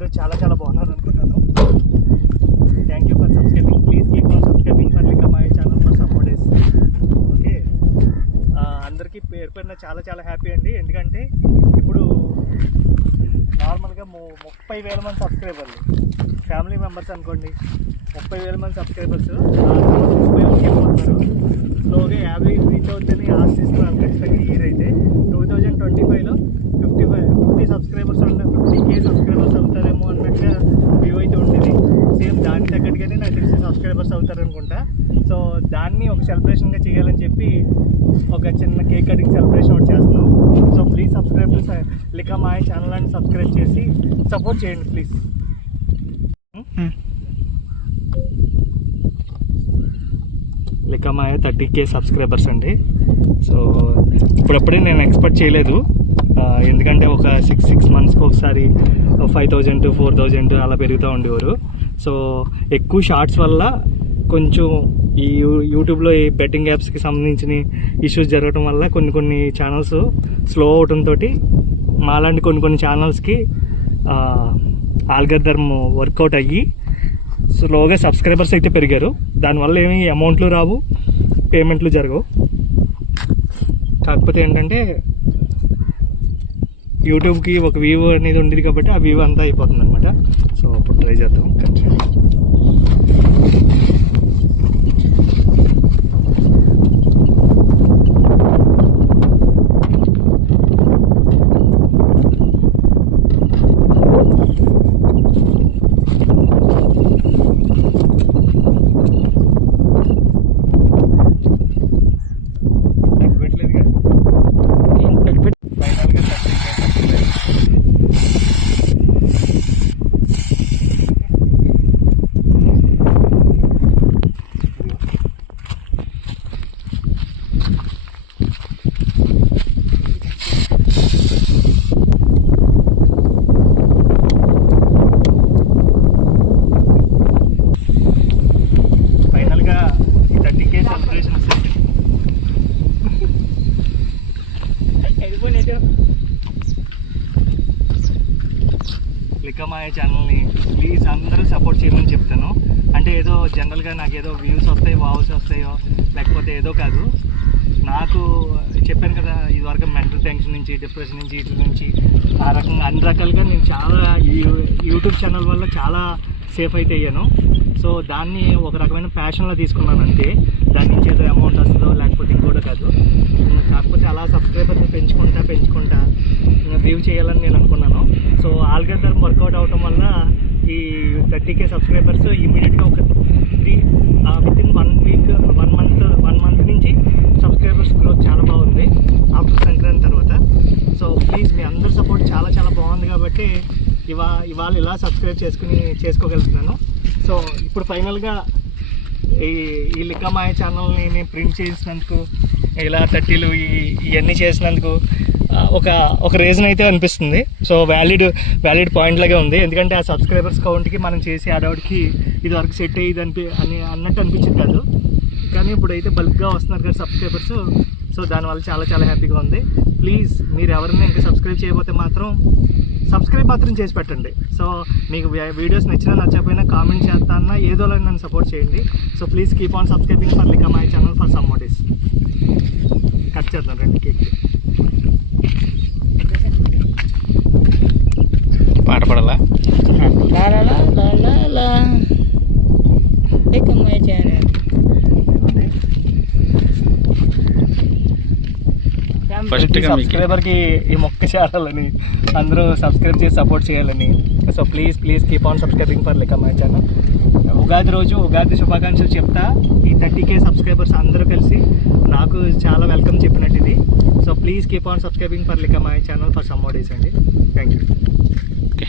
అందరూ చాలా చాలా బాగున్నారు అనుకుంటాను. Thank you for subscribing. Please keep on subscribing for Lika Maya channel for some more days. Okay, అందరికీ పేరు పేరున చాలా చాలా హ్యాపీ అండి. ఎందుకంటే ఇప్పుడు నార్మల్గా 30,000 మంది సబ్స్క్రైబర్లు ఫ్యామిలీ మెంబర్స్ అనుకోండి. 30,000 మంది సబ్స్క్రైబర్స్ ఉపయోగపడుతున్నారు. స్లోగా 50 రీచ్ అవుతుందని ఆశిస్తున్నాను ఖచ్చితంగా. ఇయర్ అయితే 2025లో 50 సబ్స్క్రైబర్స్ 50K సబ్స్క్రైబర్స్ అవుతారేమో అన్నట్టుగా వ్యూ అయితే ఉండేది. సేమ్ దాని తగ్గట్టుగానే నాకు తెలిసి సబ్స్క్రైబర్స్ అవుతారు అనుకుంటా. సో దాన్ని ఒక సెలబ్రేషన్గా చేయాలని చెప్పి ఒక చిన్న కేక్ కటింగ్ సెలబ్రేషన్ ఒకటి చేస్తున్నాం. So please subscribe to Lika Maya channel అని సబ్స్క్రైబ్ చేసి సపోర్ట్ చేయండి please. Lika Maya 30K subscribers అండి. సో ఇప్పుడప్పుడే నేను ఎక్స్పెక్ట్ చేయలేదు, ఎందుకంటే ఒక 6 మంత్స్కి ఒకసారి 5,000 to 4,000 అలా పెరుగుతూ ఉండేవారు. సో ఎక్కువ షార్ట్స్ వల్ల కొంచెం ఈ యూట్యూబ్లో ఈ బెట్టింగ్ యాప్స్కి సంబంధించిన ఇష్యూస్ జరగడం వల్ల కొన్ని ఛానల్స్ స్లో అవడంతో మాలాంటి కొన్ని ఛానల్స్కి ఆల్గరిథమ్ వర్కౌట్ అయ్యి స్లోగా సబ్స్క్రైబర్స్ అయితే పెరిగారు. దానివల్ల ఏమి అమౌంట్లు రావు, పేమెంట్లు జరగవు. కాకపోతే ఏంటంటే యూట్యూబ్కి ఒక వ్యూ అనేది ఉండేది కాబట్టి ఆ వ్యూ అంతా అయిపోతుంది అనమాట. సో అప్పుడు ట్రై చేద్దాం. లికా మాయ ఛానల్ని ప్లీజ్ అందరూ సపోర్ట్ చేయమని చెప్తాను. అంటే ఏదో జనరల్గా నాకు ఏదో వ్యూస్ వస్తాయి, వావ్స్ వస్తాయో లేకపోతే ఏదో కాదు. నాకు చెప్పాను కదా, ఇదివరకు మెంటల్ టెన్షన్ నుంచి, డిప్రెషన్ నుంచి, వీటి నుంచి ఆ రకంగా అన్ని రకాలుగా నేను చాలా యూట్యూబ్ ఛానల్ వల్ల చాలా సేఫ్ అయితే అయ్యాను. సో దాన్ని ఒక రకమైన ప్యాషన్లో తీసుకున్నాను అంతే. దాని నుంచి ఏదో అమౌంట్ వస్తుందో లేకపోతే ఇంకోటి కాదు. కాకపోతే అలా సబ్స్క్రైబర్ని పెంచుకుంటా వ్యూ చేయాలని నేను అనుకున్నాను. సో ఆల్గరిథమ్ వర్కౌట్ అవటం వల్ల ఈ 30K సబ్స్క్రైబర్స్ ఇమీడియట్గా ఒక వితిన్ 1 వీక్ 1 మంత్ నుంచి సబ్స్క్రైబర్స్ గ్రోత్ చాలా బాగుంది ఆఫ్టర్ సంక్రాంతి తర్వాత. సో ప్లీజ్ మీ అందరి సపోర్ట్ చాలా చాలా బాగుంది కాబట్టి ఇవాళ ఇలా సబ్స్క్రైబ్ చేసుకోగలుగుతున్నాను. సో ఇప్పుడు ఫైనల్గా ఈ లికా మాయ ఛానల్ని నేను ప్రింట్ చేసినందుకు, ఇలా 30లు ఇవన్నీ చేసినందుకు ఒక రీజన్ అయితే అనిపిస్తుంది. సో వ్యాలిడ్ పాయింట్ లాగే ఉంది. ఎందుకంటే ఆ సబ్స్క్రైబర్స్ కౌంట్కి మనం చేసి ఆడవాడికి ఇది వరకు సెట్ అయ్యేది అన్నట్టు అనిపించింది కాదు. కానీ ఇప్పుడైతే బల్క్గా వస్తున్నారు కదా సబ్స్క్రైబర్స్. సో దానివల్ల చాలా చాలా హ్యాపీగా ఉంది. ప్లీజ్ మీరు ఎవరైనా ఇంకా సబ్స్క్రైబ్ చేయకపోతే మాత్రం సబ్స్క్రైబ్ మాత్రం చేసి పెట్టండి. సో మీకు వీడియోస్ నచ్చకపోయినా కామెంట్ చేస్తానన్నా ఏదో నన్ను సపోర్ట్ చేయండి. So please keep on subscribing for Lika Maya channel for some more days. Cut చేద్దాం రండి కేక్. పాట పడాలా? సబ్స్క్రైబర్కి ఈ మొక్క చేయాలని, అందరూ సబ్స్క్రైబ్ చేసి సపోర్ట్ చేయాలని. So please keep on subscribing for Lika Maya channel. Ugadi రోజు ఉగాది శుభాకాంక్షలు చెప్తా. ఈ 30K సబ్స్క్రైబర్స్ అందరూ కలిసి నాకు చాలా వెల్కమ్ చెప్పినట్టు ఇది. So please keep on subscribing for Lika Maya channel for some more days అండి. Thank you. ఓకే.